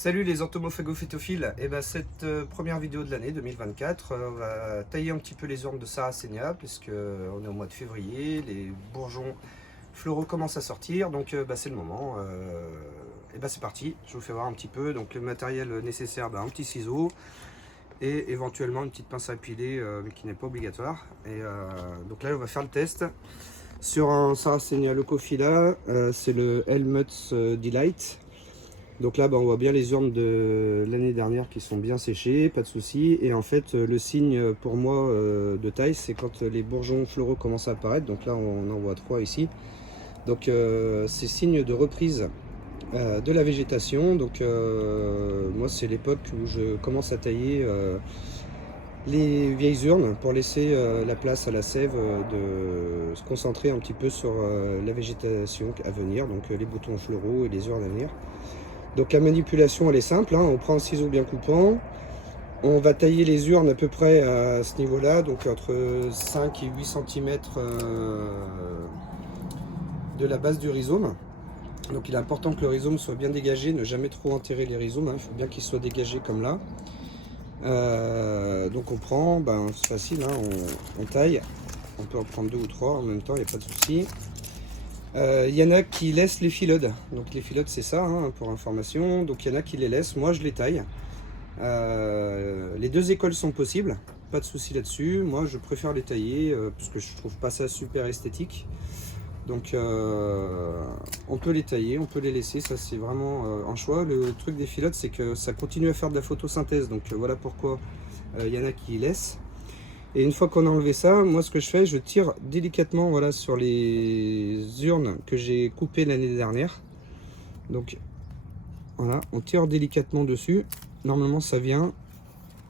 Salut les entomophagophytophiles, et ben cette première vidéo de l'année 2024, on va tailler un petit peu les urnes de Sarracenia puisque on est au mois de février, les bourgeons floraux commencent à sortir, donc c'est le moment. Et ben c'est parti, je vous fais voir un petit peu. Donc le matériel nécessaire, un petit ciseau et éventuellement une petite pince à épiler mais qui n'est pas obligatoire. Et donc là on va faire le test sur un Sarracenia leucophila, c'est le Helmut's Delight. Donc là, on voit bien les urnes de l'année dernière qui sont bien séchées, pas de souci. Et en fait, le signe pour moi de taille, c'est quand les bourgeons floraux commencent à apparaître. Donc là, on en voit 3 ici. Donc c'est signe de reprise de la végétation. Donc moi, c'est l'époque où je commence à tailler les vieilles urnes pour laisser la place à la sève de se concentrer un petit peu sur la végétation à venir. Donc les boutons floraux et les urnes à venir. Donc la manipulation elle est simple, on prend un ciseau bien coupant, on va tailler les urnes à peu près à ce niveau là, donc entre 5 et 8 cm de la base du rhizome. Donc il est important que le rhizome soit bien dégagé, ne jamais trop enterrer les rhizomes, il faut bien qu'il soit dégagé comme là. Donc on prend, c'est facile, on taille, on peut en prendre 2 ou 3 en même temps, il n'y a pas de souci. Il y en a qui laissent les phyllodes, donc les phyllodes c'est ça pour information, donc il y en a qui les laissent, moi je les taille. Les deux écoles sont possibles, pas de souci là-dessus, moi je préfère les tailler parce que je trouve pas ça super esthétique. Donc on peut les tailler, on peut les laisser, ça c'est vraiment un choix. Le truc des phyllodes c'est que ça continue à faire de la photosynthèse, donc voilà pourquoi il y en a qui les laissent. Et une fois qu'on a enlevé ça, moi ce que je fais, je tire délicatement sur les urnes que j'ai coupées l'année dernière. Donc voilà, on tire délicatement dessus. Normalement ça vient,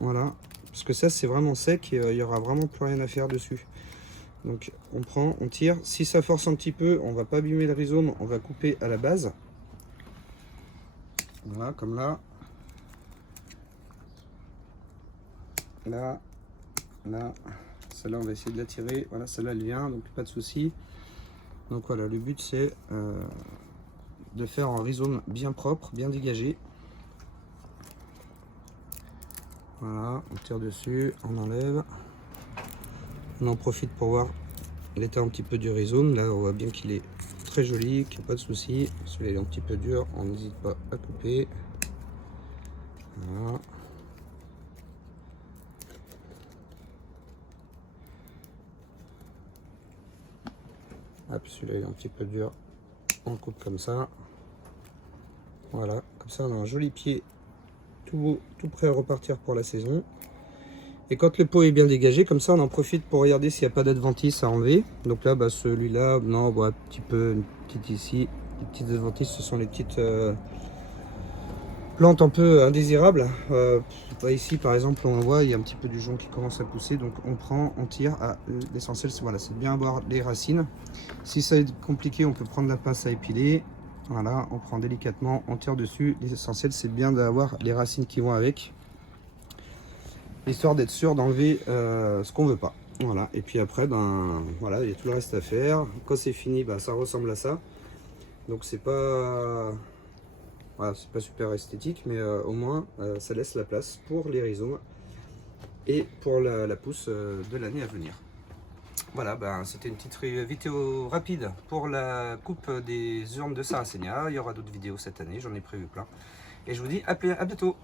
voilà, parce que ça c'est vraiment sec et il n'y aura vraiment plus rien à faire dessus. Donc on prend, on tire. Si ça force un petit peu, on va pas abîmer le rhizome, on va couper à la base. Voilà, comme là. Là. Là, celle-là on va essayer de la tirer, voilà, celle-là elle vient, donc pas de souci. Donc voilà, le but c'est de faire un rhizome bien propre, bien dégagé. Voilà, on tire dessus, on enlève. On en profite pour voir l'état un petit peu du rhizome. Là on voit bien qu'il est très joli, qu'il n'y a pas de souci. Celui-là est un petit peu dur, on n'hésite pas à couper. Voilà. Hop, celui-là est un petit peu dur, on coupe comme ça. Voilà, comme ça on a un joli pied tout beau, tout prêt à repartir pour la saison. Et quand le pot est bien dégagé, comme ça on en profite pour regarder s'il n'y a pas d'adventice à enlever. Donc là, celui-là, non, un petit peu, une petite ici. Les petites adventices, ce sont les petites plantes un peu indésirables. Ici par exemple, on voit, il y a un petit peu du jonc qui commence à pousser. Donc on prend, on tire. L'essentiel, c'est voilà, c'est de bien avoir les racines. Si ça est compliqué, on peut prendre la pince à épiler. Voilà, on prend délicatement, on tire dessus. L'essentiel, c'est bien d'avoir les racines qui vont avec, histoire d'être sûr d'enlever ce qu'on veut pas. Voilà, et puis après, voilà, il y a tout le reste à faire. Quand c'est fini, ça ressemble à ça. Donc c'est pas, voilà, c'est pas super esthétique, mais au moins ça laisse la place pour les rhizomes et pour la pousse de l'année à venir. Voilà, c'était une petite vidéo rapide pour la coupe des urnes de Sarracenia. Il y aura d'autres vidéos cette année, j'en ai prévu plein. Et je vous dis à bientôt.